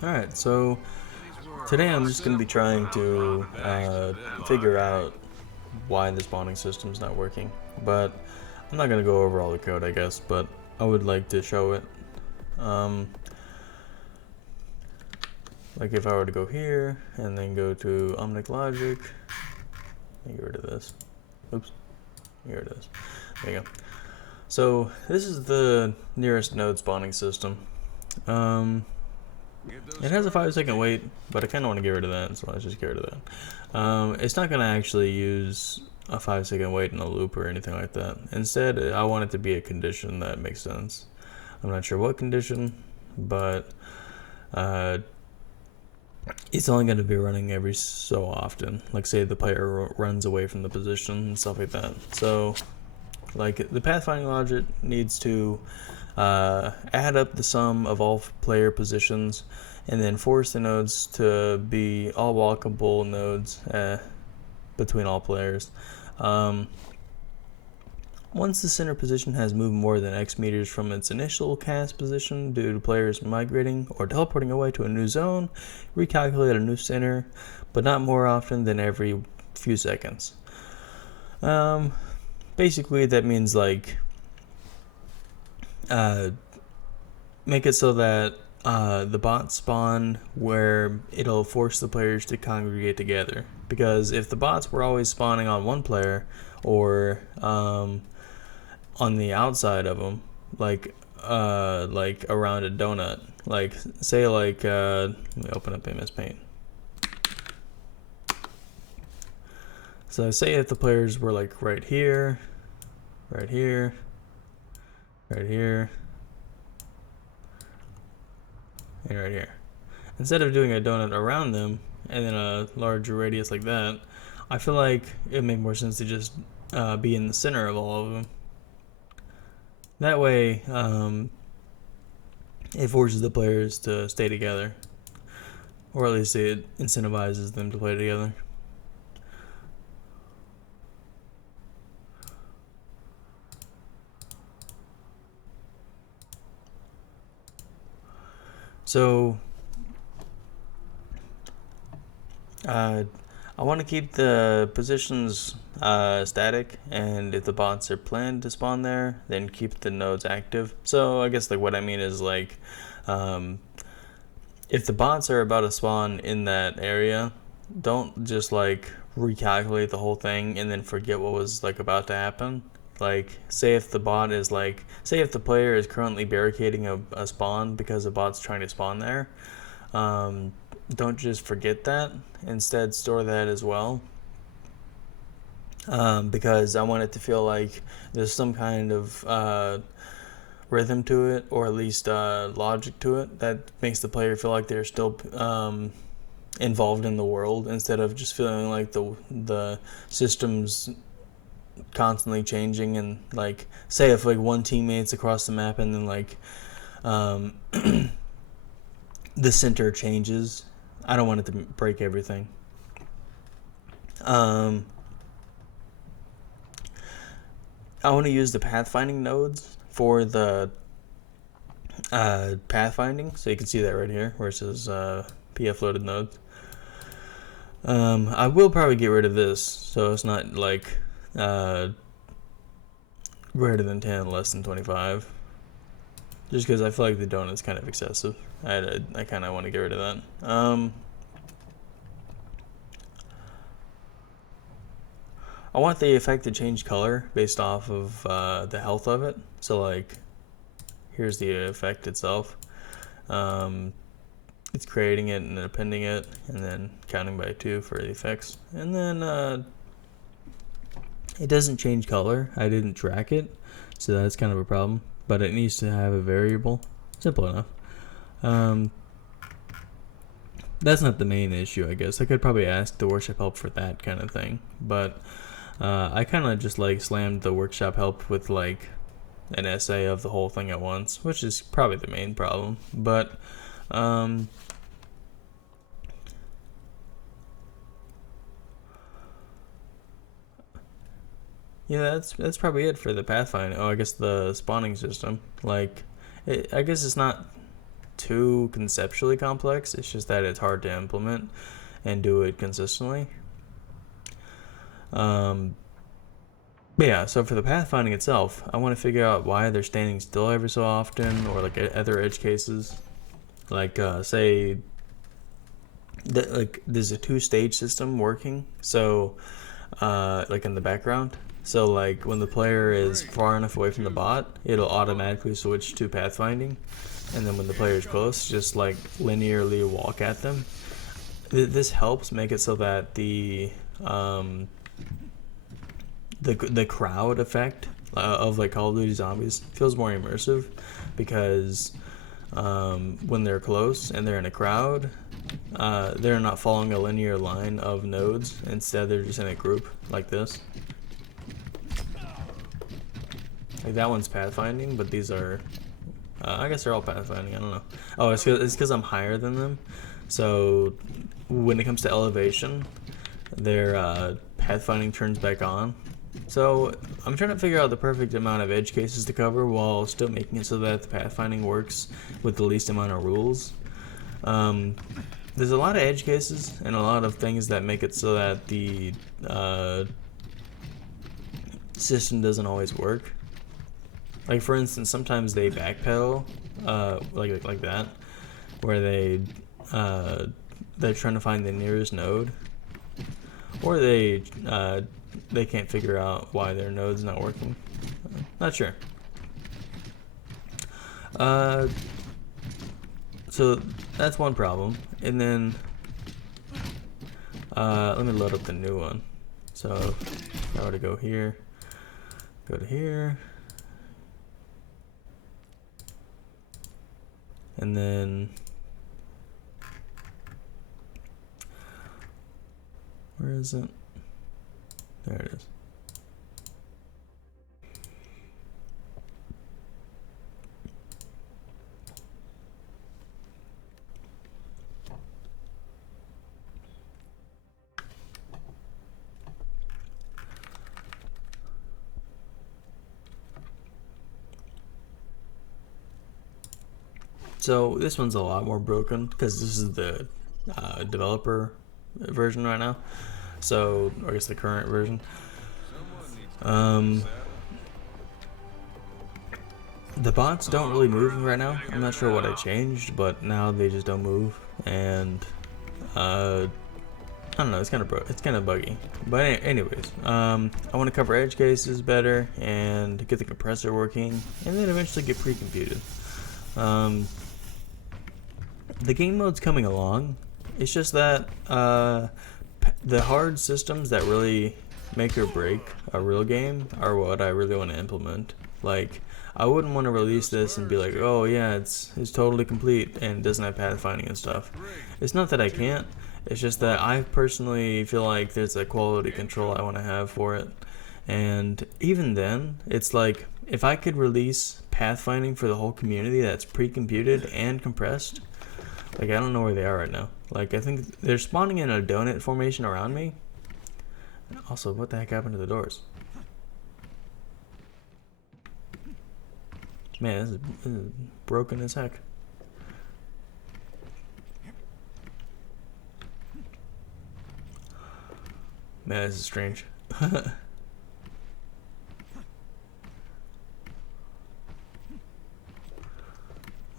Alright, so today I'm just going to be trying to figure out why the spawning system's not working. But I'm not going to go over all the code, I guess, but I would like to show it. Um, like if I were to go here and then go to Omnic Logic, let me get rid of this. Oops, here it is. There you go. So this is the nearest node spawning system. It has a 5-second wait, but I kind of want to get rid of that, so let's just get rid of that. It's not going to actually use a 5-second wait in a loop or anything like that. Instead, I want it to be a condition that makes sense. I'm not sure what condition, but it's only going to be running every so often. Like say the player runs away from the position and stuff like that. So like the pathfinding logic needs to add up the sum of all player positions and then force the nodes to be all walkable nodes between all players. Once the center position has moved more than X meters from its initial cast position due to players migrating or teleporting away to a new zone, recalculate a new center, but not more often than every few seconds. Basically, that means like make it so that the bots spawn where it'll force the players to congregate together. Because if the bots were always spawning on one player or on the outside of them, like around a donut, like say like let me open up MS Paint. So say if the players were like right here, right here, right here, and right here. Instead of doing a donut around them and then a larger radius like that, I feel like it'd make more sense to just be in the center of all of them. That way, it forces the players to stay together, or at least it incentivizes them to play together. So I want to keep the positions static, and if the bots are planned to spawn there, then keep the nodes active. So I guess like what I mean is like if the bots are about to spawn in that area, don't just like recalculate the whole thing and then forget what was like about to happen. Like say if the bot is like say if the player is currently barricading a spawn because the bot's trying to spawn there, don't just forget that. Instead, store that as well, because I want it to feel like there's some kind of rhythm to it, or at least logic to it, that makes the player feel like they're still involved in the world, instead of just feeling like the system's constantly changing. And like say if like one teammate's across the map and then like the center changes, I don't want it to break everything. I want to use the pathfinding nodes for the pathfinding, so you can see that right here where it says PF loaded nodes. I will probably get rid of this, so it's not like greater than 10, less than 25. Just because I feel like the donut's kind of excessive. I kind of want to get rid of that. I want the effect to change color based off of the health of it. So like, here's the effect itself. It's creating it and then appending it and then counting by 2 for the effects. And then it doesn't change color. I didn't track it, so that's kind of a problem. But it needs to have a variable. Simple enough. That's not the main issue, I guess. I could probably ask the workshop help for that kind of thing, but I kind of just like slammed the workshop help with like an essay of the whole thing at once, which is probably the main problem. But yeah, that's probably it for the pathfinding. Oh, I guess the spawning system. Like, I guess it's not too conceptually complex. It's just that it's hard to implement and do it consistently. But yeah, so for the pathfinding itself, I want to figure out why they're standing still every so often, or like other edge cases. Like say that like there's a two-stage system working. So like in the background. So like when the player is far enough away from the bot, it'll automatically switch to pathfinding, and then when the player is close, just like linearly walk at them. This helps make it so that the crowd effect of like Call of Duty Zombies feels more immersive, because when they're close and they're in a crowd, they're not following a linear line of nodes. Instead, they're just in a group like this. Like that one's pathfinding, but these are, I guess they're all pathfinding. I don't know. Oh, it's because I'm higher than them. So when it comes to elevation, their pathfinding turns back on. So I'm trying to figure out the perfect amount of edge cases to cover while still making it so that the pathfinding works with the least amount of rules. There's a lot of edge cases and a lot of things that make it so that the system doesn't always work. Like for instance, sometimes they backpedal, like that, where they're trying to find the nearest node, or they can't figure out why their node's not working. Not sure. So that's one problem, and then let me load up the new one. So if I were to go here, go to here, and then where is it? There it is. So this one's a lot more broken because this is the developer version right now. So, or I guess the current version. The bots don't really move right now. I'm not sure what I changed, but now they just don't move, and I don't know. It's kind of buggy. But anyways, I want to cover edge cases better and get the compressor working, and then eventually get pre-computed. The game mode's coming along. It's just that the hard systems that really make or break a real game are what I really want to implement. Like, I wouldn't want to release this and be like, oh yeah, it's totally complete and it doesn't have pathfinding and stuff. It's not that I can't. It's just that I personally feel like there's a quality control I want to have for it. And even then, it's like, if I could release pathfinding for the whole community that's pre-computed and compressed, like, I don't know where they are right now. Like, I think they're spawning in a donut formation around me. Also, what the heck happened to the doors? Man, this is broken as heck. Man, this is strange.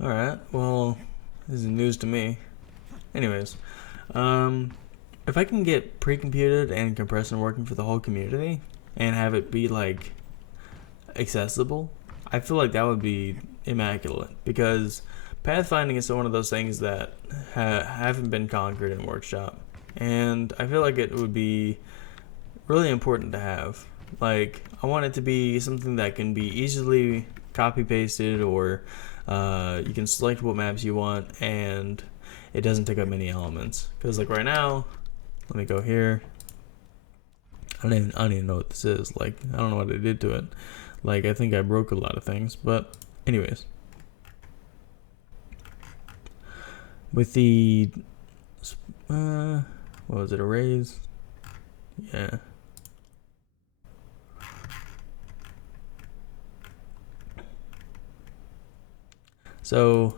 Alright, well, this is news to me. Anyways, if I can get pre-computed and compression working for the whole community and have it be like accessible, I feel like that would be immaculate, because pathfinding is one of those things that haven't been conquered in Workshop, and I feel like it would be really important to have. Like, I want it to be something that can be easily copy pasted, or you can select what maps you want and it doesn't take up many elements. Because like right now, let me go here. I don't even know what this is. Like, I don't know what I did to it. Like, I think I broke a lot of things, but anyways, with the what was it, arrays? Yeah. So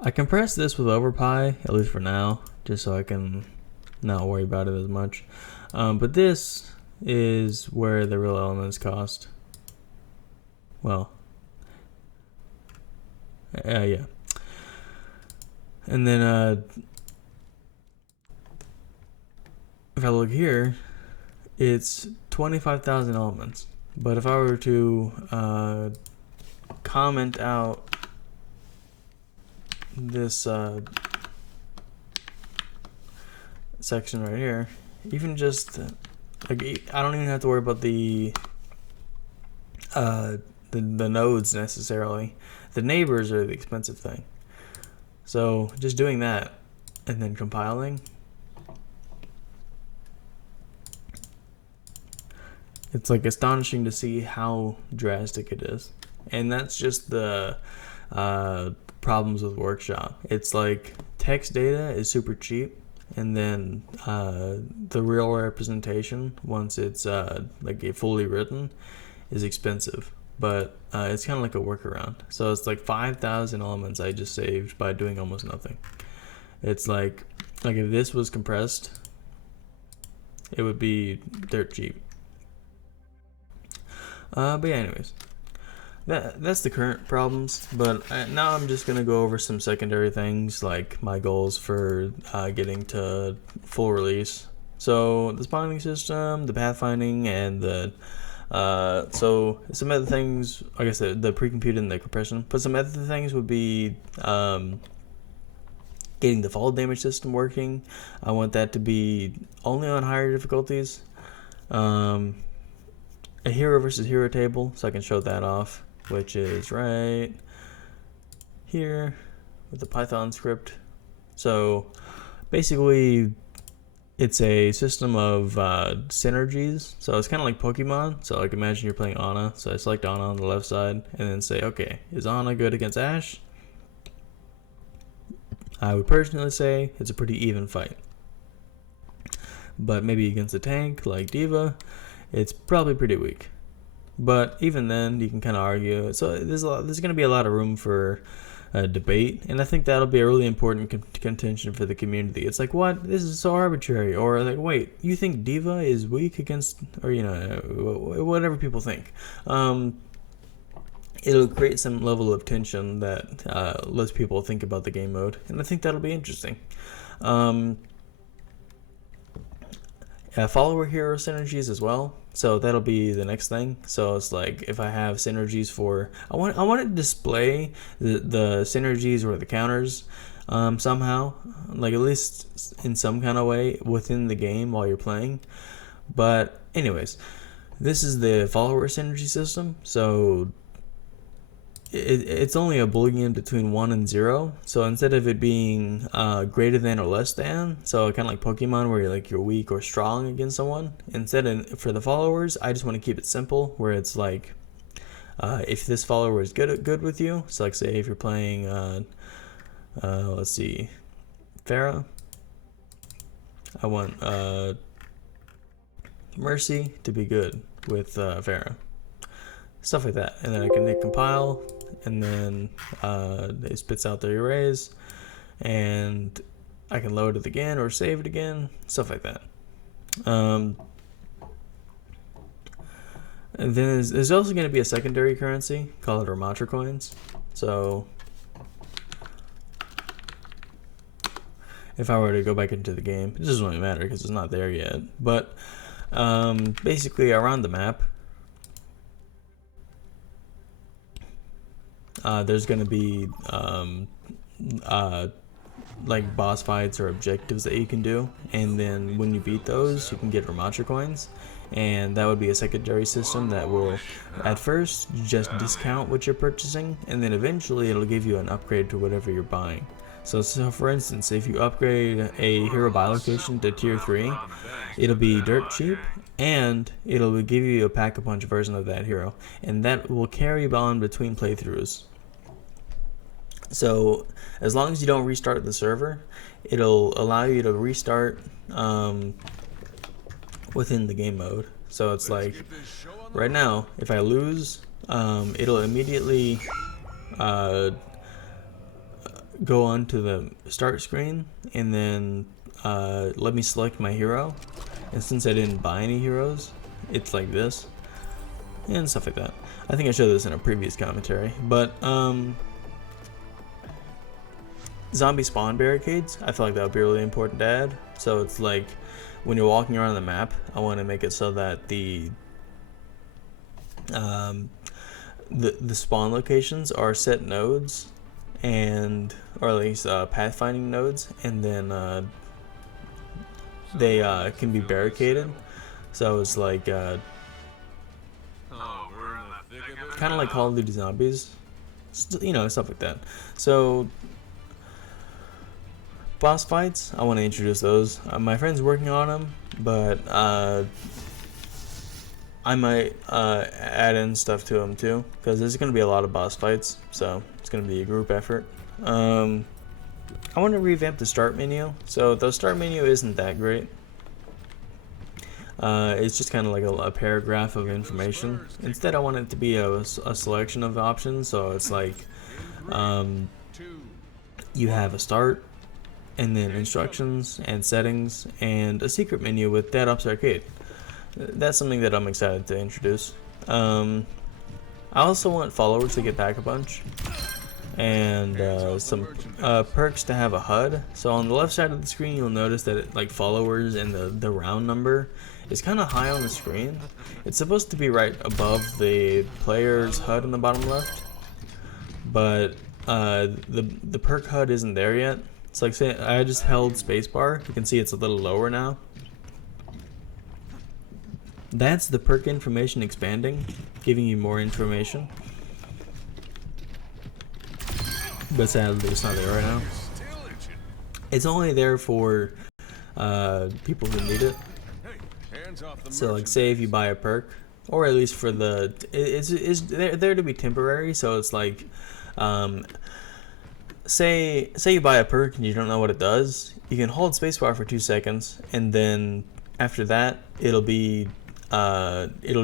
I compressed this with OverPy, at least for now, just so I can not worry about it as much. But this is where the real elements cost. Well, yeah. And then if I look here, it's 25,000 elements. But if I were to comment out this section right here, even just like I don't even have to worry about the nodes necessarily. The neighbors are the expensive thing. So just doing that and then compiling, it's like astonishing to see how drastic it is. And that's just the problems with Workshop. It's like text data is super cheap, and then the real representation, once it's like fully written, is expensive. But it's kind of like a workaround. So it's like 5,000 elements I just saved by doing almost nothing. It's like if this was compressed, it would be dirt cheap. But yeah, anyways, that's the current problems. But now I'm just gonna go over some secondary things, like my goals for getting to full release. So the spawning system, the pathfinding, and the so some other things, I guess the pre-compute and the compression. But some other things would be getting the fall damage system working. I want that to be only on higher difficulties. A hero versus hero table, so I can show that off, which is right here with the Python script. So basically, it's a system of synergies. So it's kind of like Pokemon. So like imagine you're playing Ana. So I select Ana on the left side and then say, okay, is Ana good against Ash? I would personally say it's a pretty even fight. But maybe against a tank like D.Va, it's probably pretty weak. But even then, you can kind of argue. So there's going to be a lot of room for debate, and I think that'll be a really important contention for the community. It's like, what? This is so arbitrary. Or like, wait, you think D.Va is weak against, or whatever people think. It'll create some level of tension that lets people think about the game mode, and I think that'll be interesting. Follower hero synergies as well, so that'll be the next thing. So it's like if I have synergies for, I want to display the synergies or the counters somehow, like at least in some kind of way within the game while you're playing. But anyways, this is the follower synergy system. So it's only a Boolean between 1 and 0. So instead of it being greater than or less than, so kind of like Pokemon where you're weak or strong against someone, for the followers, I just want to keep it simple where it's like if this follower is good with you. So like say if you're playing let's see, Pharah, I want Mercy to be good with Pharah. Stuff like that, and then I can hit compile, and then it spits out the arrays, and I can load it again or save it again, stuff like that. And then there's also going to be a secondary currency called Ramatra coins. So if I were to go back into the game, it doesn't really matter because it's not there yet, but basically around the map, there's going to be like boss fights or objectives that you can do, and then when you beat those, you can get Ramatra coins, and that would be a secondary system that will at first just discount what you're purchasing, and then eventually it'll give you an upgrade to whatever you're buying. So for instance, if you upgrade a hero buy location to tier 3, it'll be dirt cheap, and it'll give you a pack-a-punch version of that hero, and that will carry on between playthroughs. So as long as you don't restart the server, it'll allow you to restart within the game mode. So it's like right now, if I lose, it'll immediately go on to the start screen and then let me select my hero. And since I didn't buy any heroes, it's like this and stuff like that. I think I showed this in a previous commentary, but zombie spawn barricades, I feel like that would be really important to add. So it's like when you're walking around the map, I want to make it so that the spawn locations are set nodes, and or at least pathfinding nodes, and then they can be barricaded. So it's like kind of like Call of Duty Zombies, you know, stuff like that. So boss fights, I want to introduce those. My friend's working on them, but I might add in stuff to them too, because there's going to be a lot of boss fights, so it's going to be a group effort. I want to revamp the start menu. So the start menu isn't that great. It's just kind of like a paragraph of information. Instead, I want it to be a selection of options. So it's like you have a start, and then instructions and settings, and a secret menu with Dead Ops Arcade. That's something that I'm excited to introduce. I also want followers to get Pack-a-Punch, and some perks to have a HUD. So on the left side of the screen, you'll notice that like followers and the round number is kind of high on the screen. It's supposed to be right above the player's HUD in the bottom left, but the perk HUD isn't there yet. It's like, say I just held spacebar, you can see it's a little lower now. That's the perk information expanding, giving you more information. But sadly, it's not there right now. It's only there for people who need it. So, like, say if you buy a perk, or at least for the, it's there to be temporary. So it's like, say you buy a perk and you don't know what it does. You can hold spacebar for 2 seconds, and then after that, it'll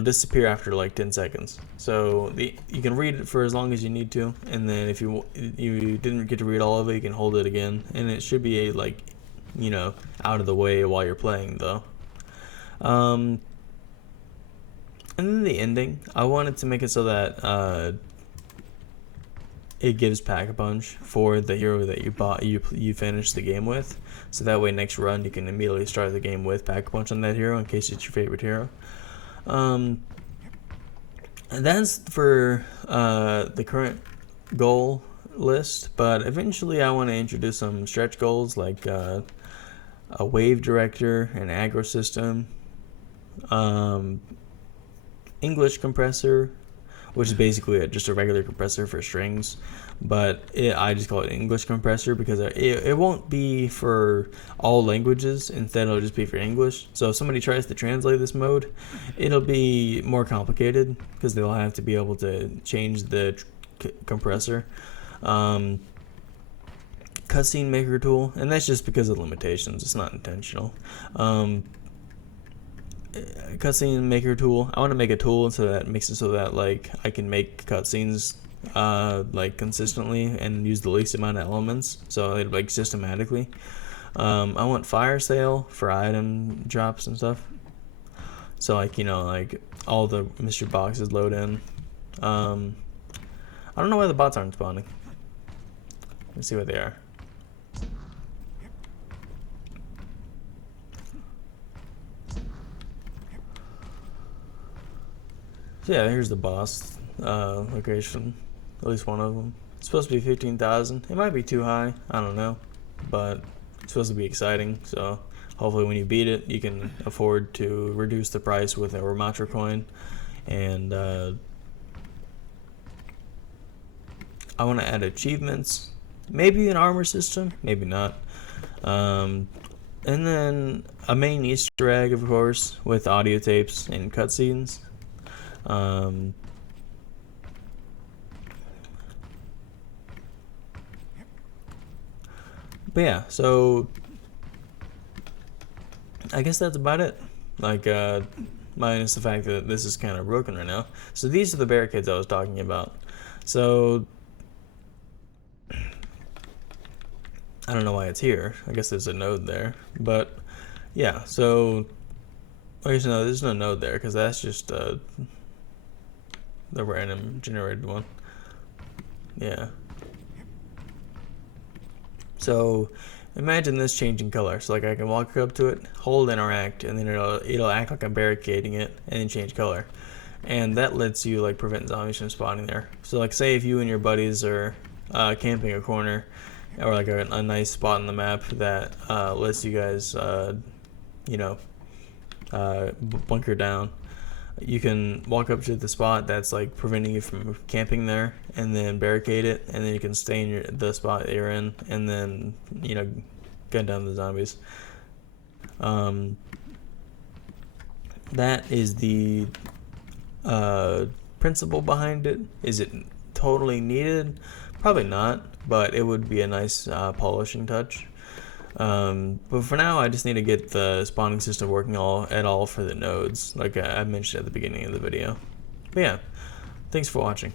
disappear after like 10 seconds. So you can read it for as long as you need to, and then if you didn't get to read all of it, you can hold it again, and it should be like, you know, out of the way while you're playing though. And then the ending, I wanted to make it so that it gives Pack-a-Punch for the hero that you finished the game with, so that way next run you can immediately start the game with Pack-a-Punch on that hero in case it's your favorite hero. And that's for the current goal list, but eventually I want to introduce some stretch goals like a wave director, an aggro system, English compressor, which is basically just a regular compressor for strings, but I just call it English compressor because it won't be for all languages. Instead, it'll just be for English. So if somebody tries to translate this mode, it'll be more complicated because they'll have to be able to change the compressor. Cutscene maker tool, and that's just because of limitations. It's not intentional. Cutscene maker tool, I want to make a tool so that makes it so that like I can make cutscenes like consistently and use the least amount of elements, so it like systematically. I want fire sale for item drops and stuff, so like, you know, like all the mystery boxes load in. I don't know why the bots aren't spawning. Let's see what they are. So yeah, here's the boss location, at least one of them. It's supposed to be 15,000. It might be too high, I don't know, but it's supposed to be exciting. So hopefully when you beat it, you can afford to reduce the price with a Ramatra coin. And I want to add achievements, maybe an armor system, maybe not. And then a main Easter egg, of course, with audio tapes and cutscenes. But yeah, so I guess that's about it. Like, minus the fact that this is kind of broken right now. So these are the barricades I was talking about. So I don't know why it's here. I guess there's a node there, but yeah. So no, there's no node there because that's just the random generated one. Yeah. So imagine this changing color. So like I can walk up to it, hold interact, and then it'll act like I'm barricading it, and then change color. And that lets you like prevent zombies from spawning there. So like say if you and your buddies are camping a corner or like a nice spot on the map that lets you guys you know bunker down, you can walk up to the spot that's like preventing you from camping there and then barricade it, and then you can stay in the spot that you're in and then gun down the zombies. That is the principle behind it. Is it totally needed? Probably not, but it would be a nice polishing touch. But for now, I just need to get the spawning system working at all for the nodes, like I mentioned at the beginning of the video. But yeah, thanks for watching.